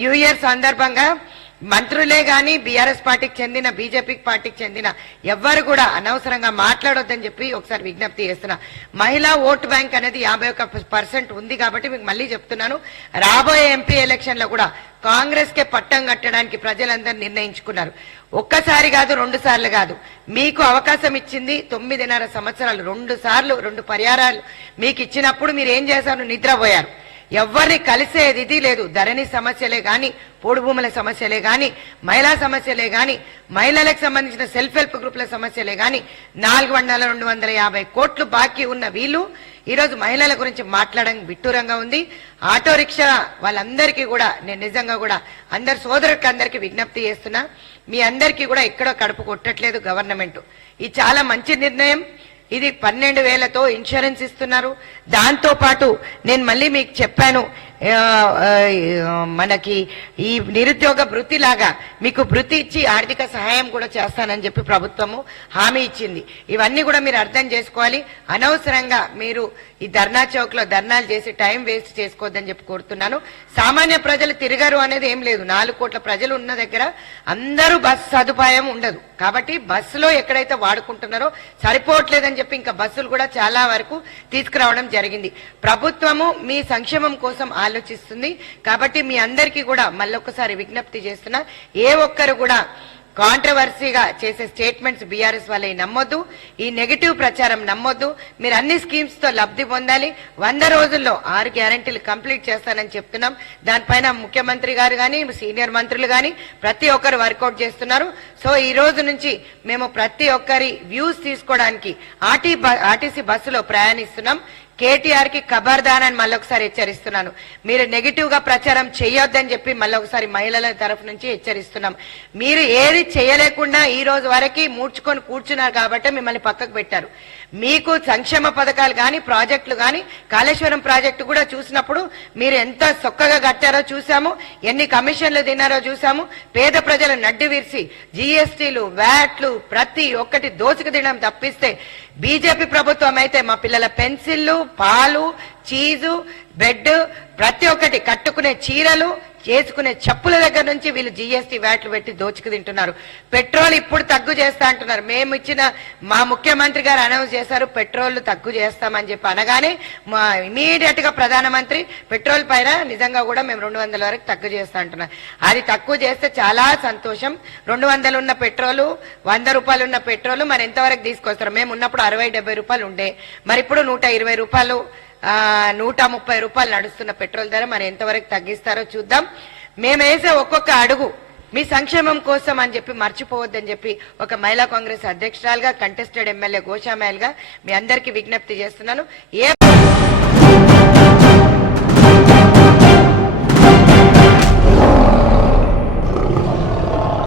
New year సందర్భంగా మంత్రులే గాని BRS పార్టీకి చెందిన బీజేపీ పార్టీకి చెందిన ఎవ్వరు కూడా అనవసరంగా మాట్లాడొద్దని చెప్పి ఒకసారి విజ్ఞప్తి చేస్తున్నా. మహిళా ఓటు బ్యాంక్ అనేది 51% ఉంది కాబట్టి మీకు మళ్ళీ చెప్తున్నాను, రాబోయే ఎంపీ ఎలక్షన్ లో కూడా కాంగ్రెస్ కే పట్టం కట్టడానికి ప్రజలందరూ నిర్ణయించుకున్నారు. ఒక్కసారి కాదు, 2 సార్లు కాదు, మీకు అవకాశం ఇచ్చింది 9.5 సంవత్సరాలు, 2 సార్లు 2 పర్యాయాలు మీకు ఇచ్చినప్పుడు మీరు ఏం చేశారు? నిద్రపోయారు. ఎవరిని కలిసేది లేదు. ధరణి సమస్యలే గాని, పోడు భూముల సమస్యలే గాని, మహిళా సమస్యలే గాని, మహిళలకు సంబంధించిన సెల్ఫ్ హెల్ప్ గ్రూపుల సమస్యలే గాని 400-250 కోట్లు బాకీ ఉన్న వీళ్ళు ఈరోజు మహిళల గురించి మాట్లాడడం విట్టూరంగా ఉంది. ఆటో రిక్షా వాళ్ళందరికీ కూడా నేను నిజంగా కూడా అందరి సోదరులకు అందరికీ విజ్ఞప్తి చేస్తున్నా, మీ అందరికీ కూడా ఎక్కడో కడుపు కొట్టట్లేదు గవర్నమెంట్. ఇది చాలా మంచి నిర్ణయం. ఇది 12,000తో ఇన్సూరెన్స్ ఇస్తున్నారు. దాంతో పాటు నేను మళ్ళీ మీకు చెప్పాను, మనకి ఈ నిరుద్యోగ వృత్తి లాగా మీకు వృత్తి ఇచ్చి ఆర్థిక సహాయం కూడా చేస్తానని చెప్పి ప్రభుత్వము హామీ ఇచ్చింది. ఇవన్నీ కూడా మీరు అర్థం చేసుకోవాలి. అనవసరంగా మీరు ఈ ధర్నా చౌక్ లో ధర్నాలు చేసి టైం వేస్ట్ చేసుకోవద్దని చెప్పి కోరుతున్నాను. సామాన్య ప్రజలు తిరగరు అనేది ఏం లేదు. 4 కోట్ల ప్రజలు ఉన్న దగ్గర అందరూ బస్సు సదుపాయం ఉండదు కాబట్టి బస్సులో ఎక్కడైతే వాడుకుంటున్నారో సరిపోవట్లేదని చెప్పి ఇంకా బస్సులు కూడా చాలా వరకు తీసుకురావడం జరిగింది. ప్రభుత్వము మీ సంక్షేమం కోసం ఆలోచిస్తుంది కాబట్టి మీ అందరికీ కూడా మళ్ళొక్కసారి విజ్ఞప్తి చేస్తున్నా, ఏ ఒక్కరు కూడా కాంట్రవర్సీగా చేసే స్టేట్మెంట్స్ బీఆర్ఎస్ వాళ్ళని నమ్మొద్దు. ఈ నెగటివ్ ప్రచారం నమ్మొద్దు. మీరు అన్ని స్కీమ్స్ తో లబ్ధి పొందాలి. 100 రోజుల్లో 6 గ్యారంటీలు కంప్లీట్ చేస్తానని చెప్తున్నాం. దానిపైన ముఖ్యమంత్రి గారు గాని, సీనియర్ మంత్రులు గాని ప్రతి ఒక్కరు వర్కౌట్ చేస్తున్నారు. సో ఈ రోజు నుంచి మేము ప్రతి ఒక్కరి వ్యూస్ తీసుకోవడానికి ఆర్టీసీ బస్సులో ప్రయాణిస్తున్నాం. కేటీఆర్ కి ఖబర్దాన్ అని మళ్ళొకసారి హెచ్చరిస్తున్నాను. మీరు నెగిటివ్ గా ప్రచారం చేయొద్దని చెప్పి మళ్ళొకసారి మహిళల తరఫు నుంచి హెచ్చరిస్తున్నాం. మీరు ఏది చేయలేకుండా ఈ రోజు వరకు మూడ్చుకొని కూర్చున్నారు కాబట్టి మిమ్మల్ని పక్కకు పెట్టారు. మీకు సంక్షేమ పథకాలు గాని, ప్రాజెక్టులు గాని, కాళేశ్వరం ప్రాజెక్టు కూడా చూసినప్పుడు మీరు ఎంత చొక్కగా కట్టారో చూసాము, ఎన్ని కమిషన్లు తిన్నారో చూసాము. పేద ప్రజలు నడ్డి విరిసి జీఎస్టీలు, వ్యాట్లు ప్రతి ఒక్కటి దోచుకు తినడం తప్పిస్తే బీజేపీ ప్రభుత్వం అయితే మా పిల్లల పెన్సిళ్లు, పాలు, చీజు, బెడ్ ప్రతి ఒక్కటి, కట్టుకునే చీరలు, చేసుకునే చెప్పుల దగ్గర నుంచి వీళ్ళు జీఎస్టీ వ్యాట్లు పెట్టి దోచుకు తింటున్నారు. పెట్రోల్ ఇప్పుడు తగ్గు చేస్తా అంటున్నారు. మేము ఇచ్చిన మా ముఖ్యమంత్రి గారు అనౌన్స్ చేశారు పెట్రోల్ తగ్గు చేస్తామని చెప్పి అనగానే ఇమీడియట్ గా ప్రధానమంత్రి పెట్రోల్ పైన నిజంగా కూడా మేము 200 వరకు తగ్గు చేస్తా అంటున్నారు. అది తక్కువ చేస్తే చాలా సంతోషం. 200 ఉన్న పెట్రోలు, 100 రూపాయలు ఉన్న పెట్రోల్ మరి ఎంతవరకు తీసుకొస్తారు? మేము ఉన్నప్పుడు 60-70 రూపాయలు ఉండే, మరి ఇప్పుడు 120 రూపాయలు, 130 రూపాయలు నడుస్తున్న పెట్రోల్ ధర మరి ఎంతవరకు తగ్గిస్తారో చూద్దాం. మేము వేసే ఒక్కొక్క అడుగు మీ సంక్షేమం కోసం అని చెప్పి మర్చిపోవద్దని చెప్పి ఒక మహిళా కాంగ్రెస్ అధ్యక్షురాలుగా, కంటెస్టెడ్ ఎమ్మెల్యే గోషామాయిల్గా మీ అందరికీ విజ్ఞప్తి చేస్తున్నాను.